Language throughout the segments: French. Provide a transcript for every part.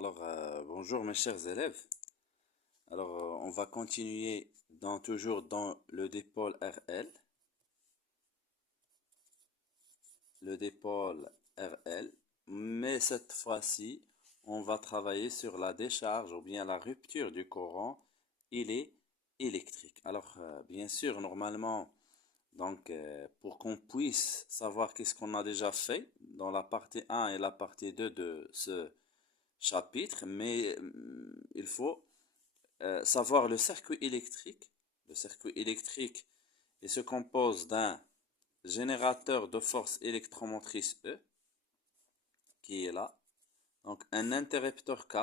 Bonjour mes chers élèves. On va continuer toujours dans le dipôle RL. Le dipôle RL, mais cette fois-ci, on va travailler sur la décharge ou bien la rupture du courant électrique. Bien sûr, normalement, pour qu'on puisse savoir qu'est-ce qu'on a déjà fait dans la partie 1 et la partie 2 de ce chapitre, mais il faut savoir le circuit électrique. Le circuit électrique, il se compose d'un générateur de force électromotrice E, qui est là, donc un interrupteur K,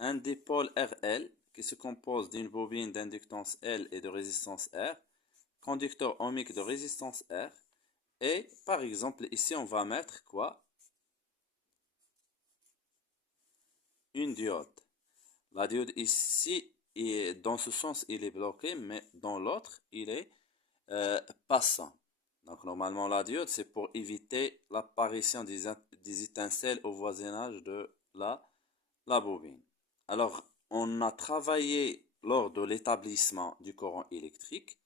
un dipôle RL, qui se compose d'une bobine d'inductance L et de résistance R, conducteur ohmique de résistance R, et par exemple ici on va mettre quoi? Une diode. La diode ici, dans ce sens, il est bloqué, mais dans l'autre, il est passant. Donc normalement, la diode, c'est pour éviter l'apparition des étincelles au voisinage de la bobine. Alors, on a travaillé lors de l'établissement du courant électrique.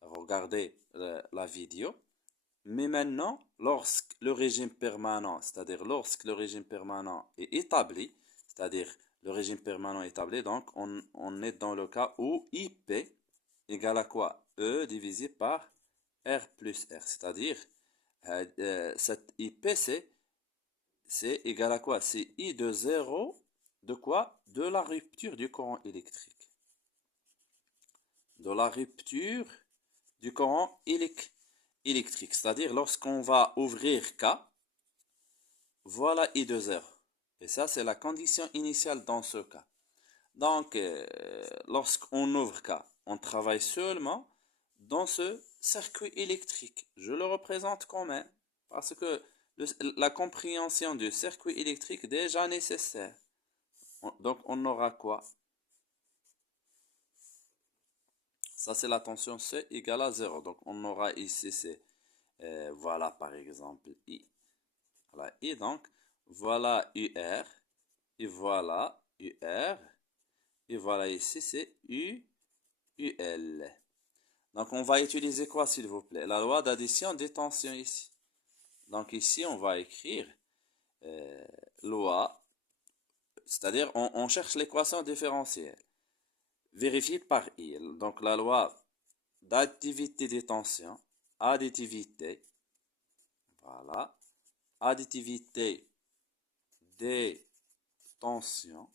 Regardez la vidéo. Mais maintenant, lorsque le régime permanent, c'est-à-dire lorsque le régime permanent est établi, c'est-à-dire le régime permanent établi, donc on est dans le cas où IP égale à quoi? E divisé par R plus R, c'est-à-dire cette IP c'est égal à quoi? C'est I de 0 de quoi? De la rupture du courant électrique. De la rupture du courant électrique. C'est-à-dire lorsqu'on va ouvrir K, voilà I de 0. Et ça, c'est la condition initiale dans ce cas. Donc, lorsqu'on ouvre K, on travaille seulement dans ce circuit électrique. Je le représente quand même, parce que la compréhension du circuit électrique est déjà nécessaire. Donc, on aura quoi? Ça, c'est la tension C égale à 0. Donc, on aura ici, voilà par exemple I. Voilà I, donc, voilà UR, et voilà UR, et voilà ici, c'est UL. Donc, on va utiliser quoi, s'il vous plaît? La loi d'addition des tensions ici. Donc, ici, on va écrire loi, c'est-à-dire, on cherche l'équation différentielle, vérifiée par I. Donc, la loi d'additivité des tensions, additivité, voilà, additivité des tensions.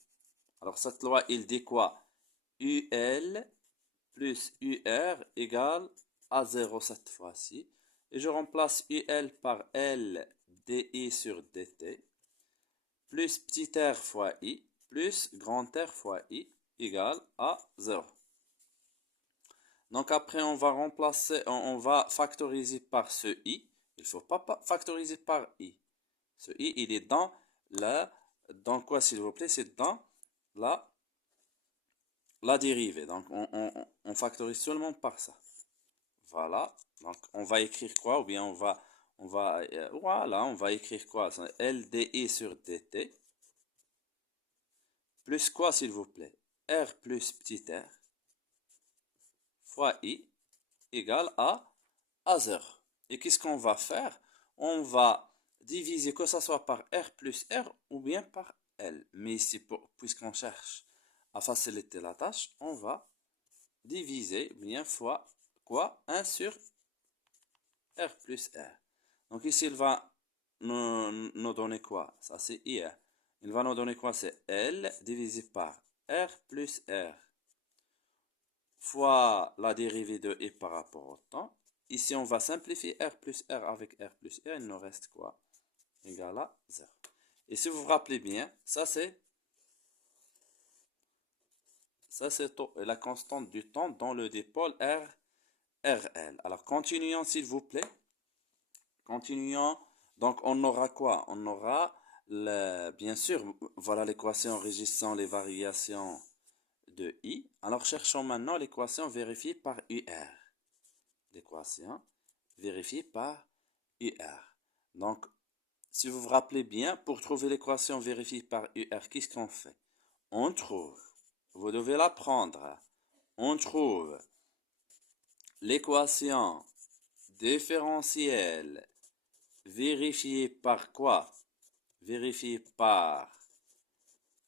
Alors, cette loi, il dit quoi? UL plus UR égale à 0 cette fois-ci. Et je remplace UL par L dI sur dt, plus petit r fois I, plus grand R fois I, égale à 0. Donc après, on va remplacer, on va factoriser par ce I. Il ne faut pas factoriser par I. Ce I, il est dans quoi, s'il vous plaît? C'est dans la dérivée. Donc, on factorise seulement par ça. Voilà. Donc, on va écrire quoi? Ou bien voilà, on va écrire quoi? LDI sur DT. Plus quoi, s'il vous plaît? R plus petit r fois I égale à 0. Et qu'est-ce qu'on va faire? On va diviser que ce soit par R plus R ou bien par L. Mais ici, puisqu'on cherche à faciliter la tâche, on va diviser bien fois quoi? 1 sur R plus R. Donc ici, il va nous donner quoi? Ça, c'est I. Il va nous donner quoi? C'est L divisé par R plus R fois la dérivée de I par rapport au temps. Ici, on va simplifier R plus R avec R plus R. Il nous reste quoi? Égal à 0. Et si vous vous rappelez bien, ça c'est la constante du temps dans le dipôle RL. Alors, continuons s'il vous plaît. Continuons. Donc, on aura quoi? On aura, bien sûr, voilà l'équation régissant les variations de I. Alors, cherchons maintenant l'équation vérifiée par UR. L'équation vérifiée par UR. Donc, si vous vous rappelez bien, pour trouver l'équation vérifiée par UR, qu'est-ce qu'on fait? On trouve, vous devez la prendre, on trouve l'équation différentielle vérifiée par quoi? Vérifiée par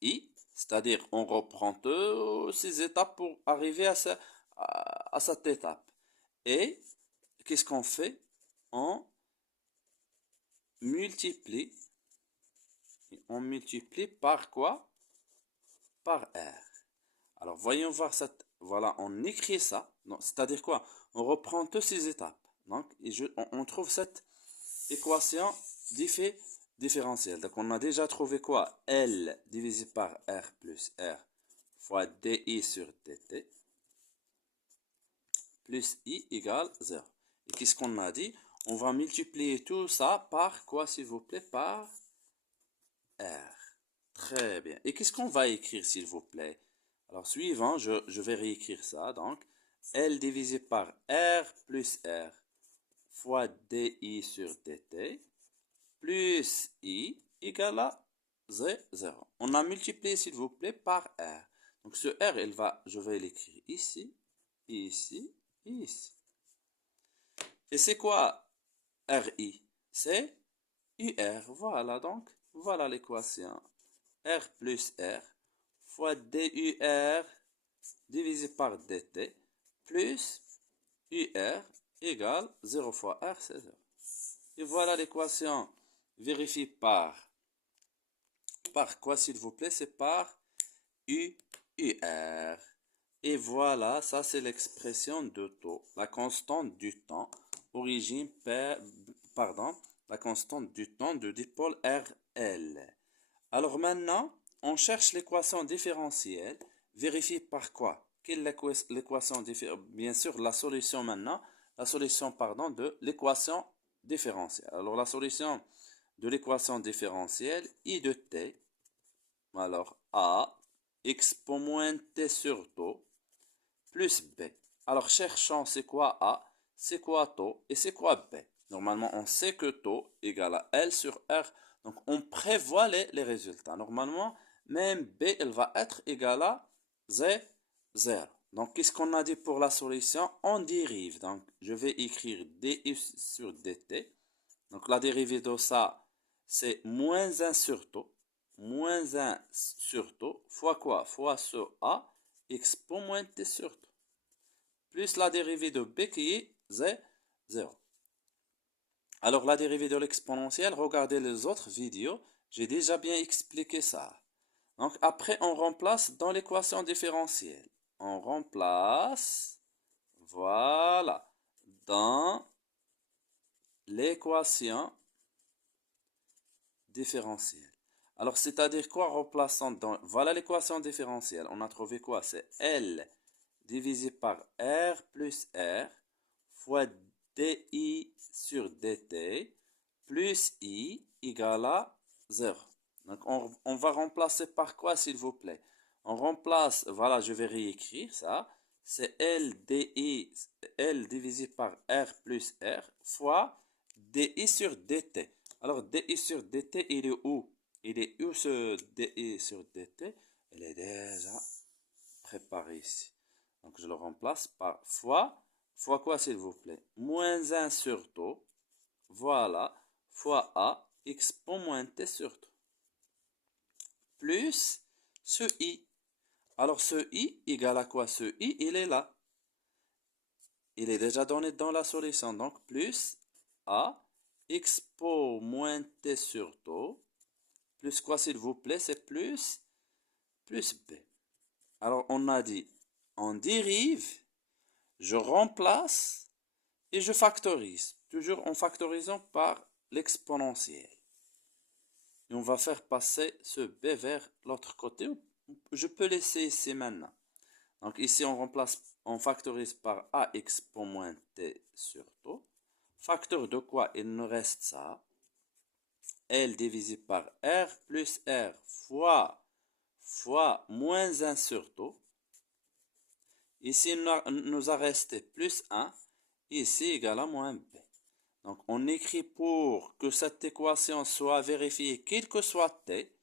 I, c'est-à-dire on reprend toutes ces étapes pour arriver à cette étape. Et qu'est-ce qu'on fait? On multiplie. On multiplie par quoi? Par R. Alors voyons voir cette. Voilà, on écrit ça. C'est-à-dire quoi? On reprend toutes ces étapes. Donc, on trouve cette équation différentielle. Donc on a déjà trouvé quoi? L divisé par R plus R fois DI sur DT plus I égale 0. Et qu'est-ce qu'on a dit? On va multiplier tout ça par quoi, s'il vous plaît? Par R. Très bien. Et qu'est-ce qu'on va écrire, s'il vous plaît? Alors, suivant, je vais réécrire ça. Donc, L divisé par R plus R fois DI sur DT plus I égale à 0. On a multiplié, s'il vous plaît, par R. Donc, ce R, je vais l'écrire ici, ici, ici. Et c'est quoi RI? C'est UR. Voilà, donc, voilà l'équation. R plus R fois DUR divisé par DT plus UR égale 0 fois R, c'est 0. Et voilà l'équation vérifiée par quoi, s'il vous plaît? C'est par UR. Et voilà, ça c'est l'expression de taux, la constante du temps, origine, la constante du temps de dipôle RL. Alors maintenant, on cherche l'équation différentielle, vérifiée par quoi? Quelle est l'équation différentielle? Bien sûr, la solution maintenant, de l'équation différentielle. Alors la solution de l'équation différentielle, I de t, alors A, expo t sur taux, plus B. Alors cherchons c'est quoi A, c'est quoi taux et c'est quoi B. Normalement, on sait que taux égale à L sur R. Donc, on prévoit les résultats. Normalement, même B, elle va être égale à 0. Donc, qu'est-ce qu'on a dit pour la solution? On dérive. Donc, je vais écrire dI sur dt. Donc, la dérivée de ça, c'est moins 1 sur taux. Moins 1 sur taux fois quoi? Fois ce A expo moins t sur taux. Plus la dérivée de B qui est 0. Alors la dérivée de l'exponentielle, regardez les autres vidéos, j'ai déjà bien expliqué ça. Donc après on remplace dans l'équation différentielle. On remplace, voilà, dans l'équation différentielle. Alors c'est-à-dire quoi remplaçant dans, voilà l'équation différentielle. On a trouvé quoi? C'est L divisé par R plus R fois dI sur dt plus I égale à 0. Donc on va remplacer par quoi, s'il vous plaît? On remplace, voilà, je vais réécrire ça. C'est L divisé par R plus R fois dI sur dt. Alors dI sur dt, il est où? Il est où ce dI sur dt? Il est déjà préparé ici. Donc je le remplace par fois quoi, s'il vous plaît? Moins 1 sur taux, voilà, fois A, expo moins t sur taux. Plus ce I. Alors ce I égale à quoi? Ce I, il est là. Il est déjà donné dans la solution. Donc plus A, expo moins t sur taux. Plus quoi, s'il vous plaît? C'est plus B. Alors on a dit, on dérive, je remplace et je factorise. Toujours en factorisant par l'exponentielle. Et on va faire passer ce B vers l'autre côté. Je peux laisser ici maintenant. Donc ici on remplace, on factorise par A expo moins T sur taux. Facteur de quoi? Il nous reste ça. L divisé par R plus R fois moins 1 sur taux. Ici, il nous a resté plus 1. Ici, égal à moins B. Donc, on écrit pour que cette équation soit vérifiée, quel que soit t,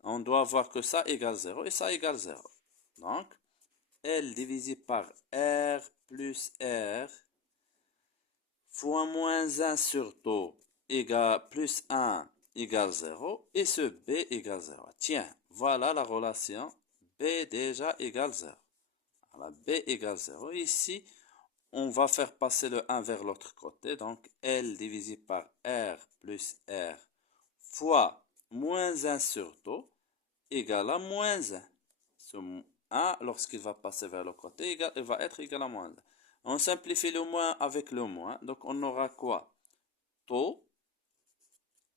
on doit voir que ça égale 0 et ça égale 0. Donc, L divisé par R plus R fois moins 1 sur taux égale plus 1 égale 0 et ce B égale 0. Tiens, voilà la relation B déjà égale 0. Voilà, B égale 0. Ici, on va faire passer le 1 vers l'autre côté. Donc, L divisé par R plus R fois moins 1 sur taux égale à moins 1. Ce 1, lorsqu'il va passer vers le côté, il va être égal à moins 1. On simplifie le moins avec le moins. Donc, on aura quoi? Taux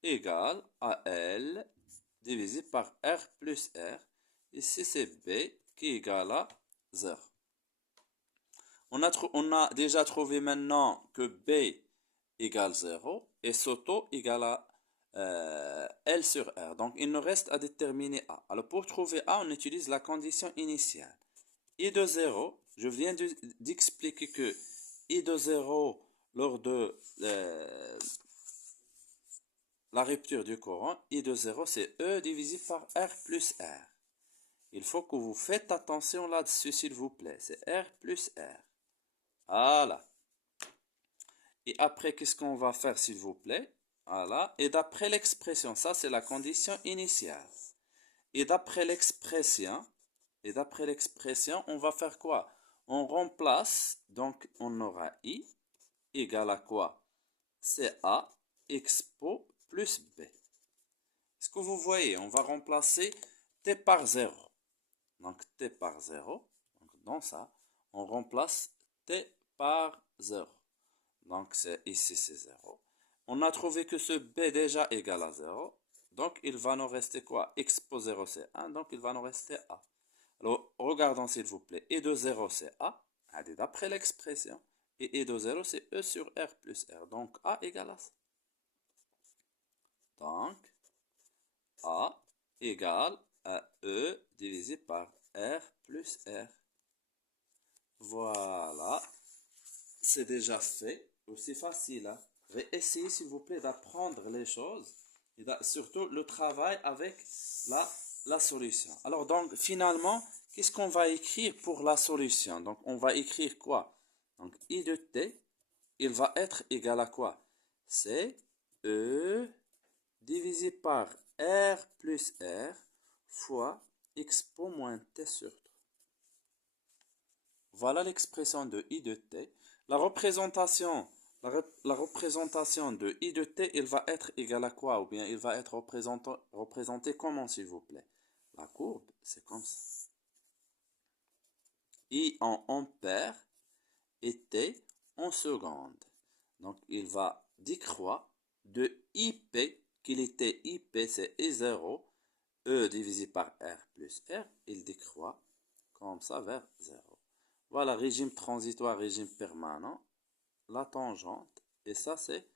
égale à L divisé par R plus R. Ici, c'est B qui est égal à 0. On a déjà trouvé maintenant que B égale 0 et ce taux égale à L sur R. Donc, il nous reste à déterminer A. Alors, pour trouver A, on utilise la condition initiale. I de 0, je viens d'expliquer que I de 0, lors de la rupture du courant, I de 0, c'est E divisé par R plus R. Il faut que vous faites attention là-dessus, s'il vous plaît. C'est R plus R. Voilà. Et après, qu'est-ce qu'on va faire, s'il vous plaît? Voilà. Et d'après l'expression, ça, c'est la condition initiale. Et d'après l'expression, on va faire quoi? On remplace, donc on aura I égale à quoi? C'est A expo plus B. Est-ce que vous voyez? On va remplacer T par 0. Donc T par 0. Donc dans ça, on remplace T par 0. Donc ici c'est 0. On a trouvé que ce B déjà égal à 0. Donc il va nous rester quoi? Expo 0 c'est 1. Donc il va nous rester A. Alors regardons s'il vous plaît. E de 0 c'est A. Allez, d'après l'expression. Et E de 0 c'est E sur R plus R. Donc A égale à ça. Donc A égale à E divisé par R plus R. Voilà. C'est déjà fait. Aussi facile. Hein? Essayez s'il vous plaît d'apprendre les choses. Et surtout le travail avec la solution. Alors donc finalement, qu'est-ce qu'on va écrire pour la solution? Donc on va écrire quoi? Donc I de T, il va être égal à quoi? C'est E divisé par R plus R fois expo moins T sur 3. Voilà l'expression de I de T. La représentation de I de T, il va être égal à quoi? Ou bien il va être représenté comment, s'il vous plaît? La courbe, c'est comme ça. I en ampères et T en secondes. Donc, il va décroître de IP, qu'il était IP, c'est I0, E divisé par R plus R, il décroît comme ça vers 0. Voilà, régime transitoire, régime permanent, la tangente, et ça c'est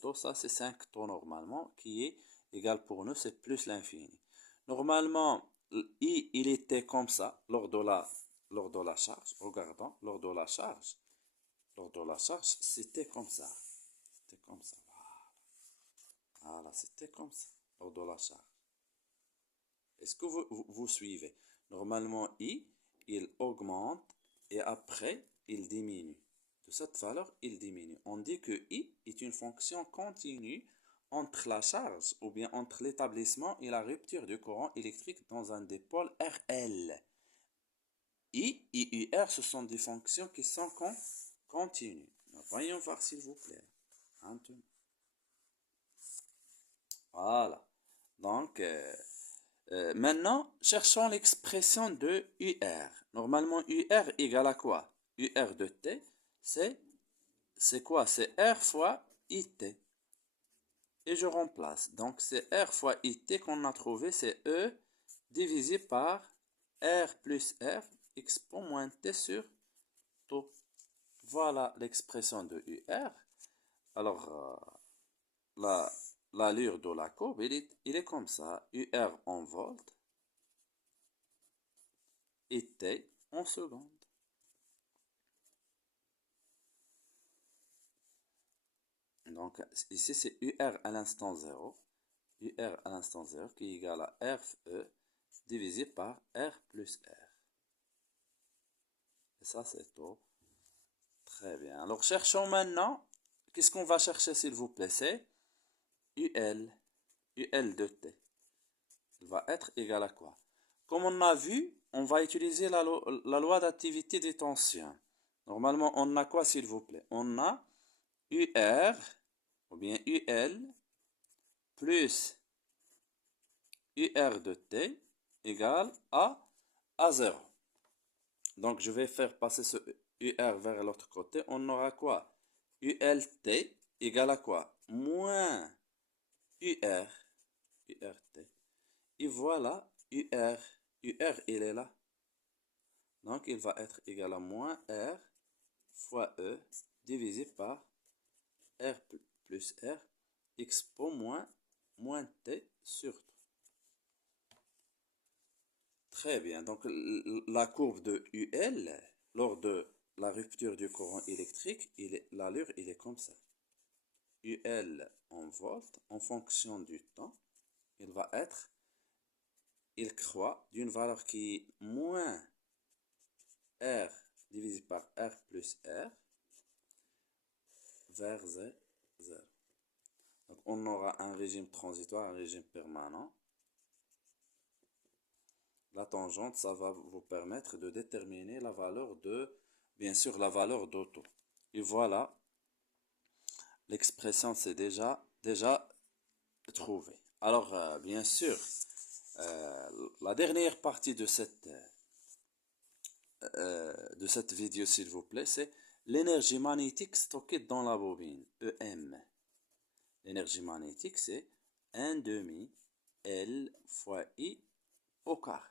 taux, ça c'est 5 taux normalement, qui est égal pour nous, c'est plus l'infini. Normalement, I, il était comme ça, lors de la charge, regardons, lors de la charge, c'était comme ça. C'était comme ça. Voilà, c'était comme ça, lors de la charge. Est-ce que vous suivez? Normalement, I, il augmente et après, il diminue. De cette valeur, il diminue. On dit que I est une fonction continue entre la charge ou bien entre l'établissement et la rupture du courant électrique dans un dipôle RL. I et UR, ce sont des fonctions qui sont continues. Voyons voir s'il vous plaît. Voilà. Donc, maintenant, cherchons l'expression de UR. Normalement, UR égale à quoi? UR de T, c'est quoi? C'est R fois IT. Et je remplace. Donc, c'est R fois IT qu'on a trouvé, c'est E divisé par R plus R expo moins T sur taux. Voilà l'expression de UR. Alors, l'allure de la courbe, il est comme ça. UR en volts et T en secondes. Donc, ici, c'est UR à l'instant 0. UR à l'instant 0 qui est égal à RE divisé par R plus R. Et ça, c'est taux. Très bien. Alors, cherchons maintenant. Qu'est-ce qu'on va chercher, s'il vous plaît? C'est UL. UL de T. Il va être égal à quoi? Comme on a vu, on va utiliser la loi d'activité des tensions. Normalement, on a quoi, s'il vous plaît? On a UR, ou bien UL, plus UR de T égale à 0. Donc, je vais faire passer ce UR vers l'autre côté. On aura quoi? ULT égale à quoi? Moins UR. URT. Et voilà, UR. UR, il est là. Donc, il va être égal à moins R fois E divisé par R plus R expo moins T sur 3. Très bien. Donc, la courbe de UL, lors de la rupture du courant électrique, l'allure, il est comme ça. UL en volts, en fonction du temps, il croît d'une valeur qui est moins R divisé par R plus R vers 0. Donc, on aura un régime transitoire, un régime permanent. La tangente, ça va vous permettre de déterminer la valeur bien sûr, la valeur d'auto. Et voilà, l'expression c'est déjà trouvée. Alors, bien sûr, la dernière partie de cette vidéo, s'il vous plaît, c'est l'énergie magnétique stockée dans la bobine, EM. L'énergie magnétique, c'est 1 demi L fois I au carré.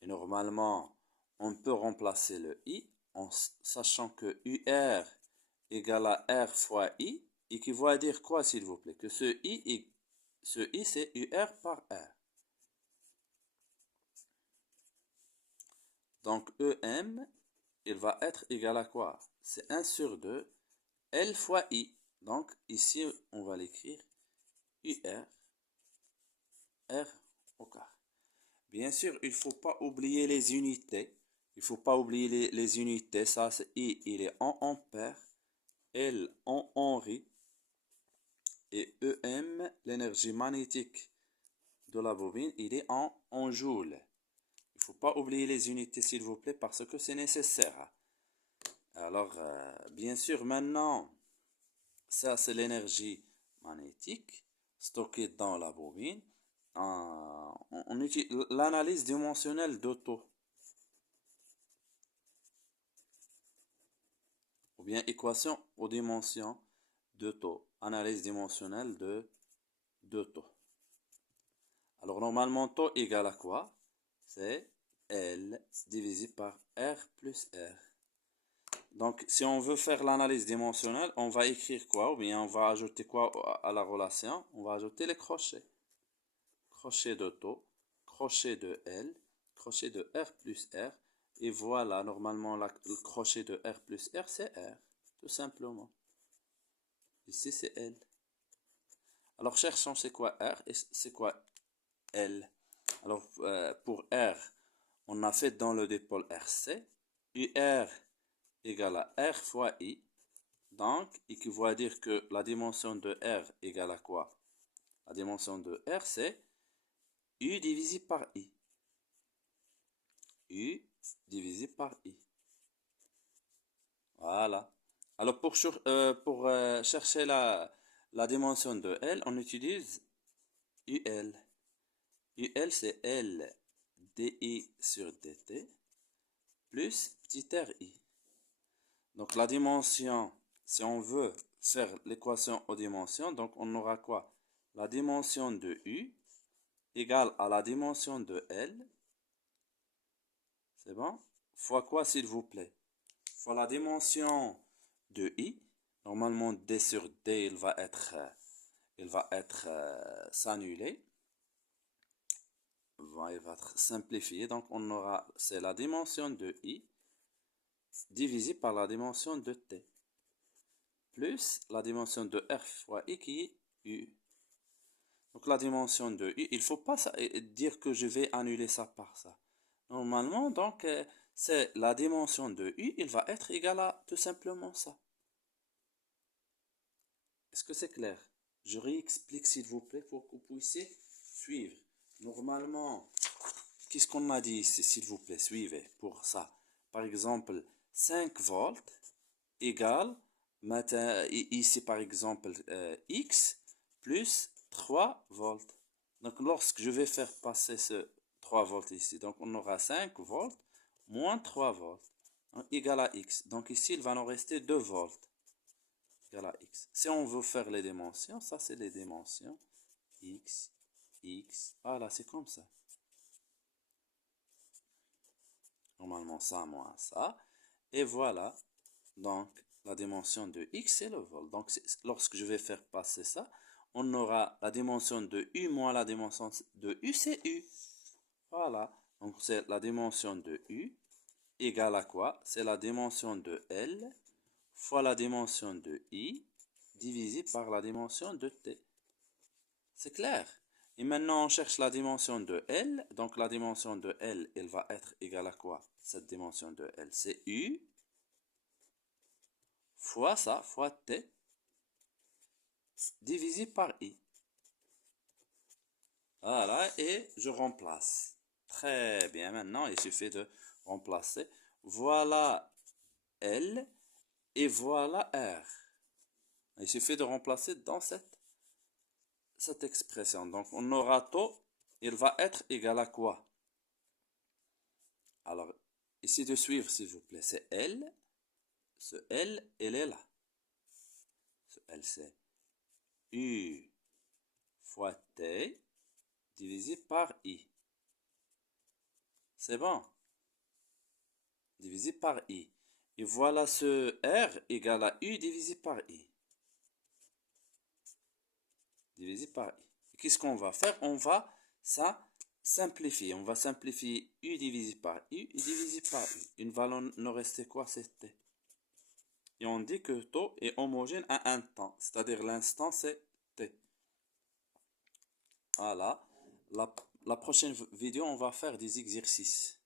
Et normalement, on peut remplacer le I en sachant que UR égale à R fois I équivaut à dire quoi, s'il vous plaît? Que ce I, c'est UR par R. Donc EM, il va être égal à quoi? C'est 1 sur 2 L fois I. Donc ici, on va l'écrire UR R au carré. Bien sûr, il ne faut pas oublier les unités. Il ne faut pas oublier les unités. Ça, c'est I, il est en ampères. L en Henri. Et EM, l'énergie magnétique de la bobine, il est en joules. Il ne faut pas oublier les unités, s'il vous plaît, parce que c'est nécessaire. Alors, bien sûr, maintenant, ça, c'est l'énergie magnétique stockée dans la bobine. On utilise l'analyse dimensionnelle d'auto. Ou bien équation aux dimensions de taux. Analyse dimensionnelle de taux. Alors normalement taux égale à quoi? C'est L divisé par R plus R. Donc si on veut faire l'analyse dimensionnelle, on va écrire quoi? Ou bien on va ajouter quoi à la relation? On va ajouter les crochets. Crochet de taux, crochet de L, crochet de R plus R. Et voilà, normalement le crochet de R plus R, c'est R. Tout simplement. Ici, c'est L. Alors, cherchons c'est quoi R et c'est quoi L. Alors, pour R, on a fait dans le dipôle RC, UR égale à R fois I. Donc, équivaut à dire que la dimension de R égale à quoi? La dimension de R, c'est U divisé par I. U divisé par I. Voilà. Alors, pour chercher la dimension de L, on utilise UL. UL, c'est L dI sur dt plus petit r i. Donc la dimension, si on veut faire l'équation aux dimensions, donc on aura quoi? La dimension de U égale à la dimension de L, c'est bon? Fois quoi, s'il vous plaît? Fois la dimension de I. Normalement, D sur D, il va être s'annuler. Il va être simplifié. Donc, on aura, c'est la dimension de I divisé par la dimension de T. plus la dimension de R fois I qui est U. Donc la dimension de U, il ne faut pas dire que je vais annuler ça par ça. Normalement, donc, c'est la dimension de U, il va être égal à tout simplement ça. Est-ce que c'est clair? Je réexplique s'il vous plaît pour que vous puissiez suivre. Normalement, qu'est-ce qu'on a dit ici, s'il vous plaît, suivez pour ça. Par exemple, 5 volts égale, ici par exemple, X plus 3 volts. Donc lorsque je vais faire passer ce 3 volts ici, donc on aura 5 volts moins 3 volts, donc, égal à X. Donc ici, il va nous rester 2 volts égal à X. Si on veut faire les dimensions, ça c'est les dimensions. X, X, voilà, c'est comme ça. Normalement, ça moins ça. Et voilà, donc la dimension de X, c'est le vol. Donc lorsque je vais faire passer ça, on aura la dimension de U moins la dimension de U, c'est U. Voilà, donc c'est la dimension de U égale à quoi? C'est la dimension de L fois la dimension de I divisé par la dimension de T. C'est clair? Et maintenant, on cherche la dimension de L. Donc, la dimension de L, elle va être égale à quoi? Cette dimension de L, c'est U fois ça, fois T, divisé par I. Voilà, et je remplace. Très bien, maintenant, il suffit de remplacer. Voilà L et voilà R. Il suffit de remplacer dans cette expression. Donc, on aura taux, il va être égal à quoi? Alors, ici de suivre, s'il vous plaît, c'est L. Ce L, elle est là. Ce L, c'est U fois T divisé par I. C'est bon? Divisé par I. Et voilà ce R égale à U divisé par I. Divisé par I. Qu'est-ce qu'on va faire? On va ça simplifier. On va simplifier U divisé par U divisé par U. Une valeur nous restait quoi? C'est T. Et on dit que taux est homogène à un temps. C'est-à-dire l'instant c'est T. Voilà. La prochaine vidéo, on va faire des exercices.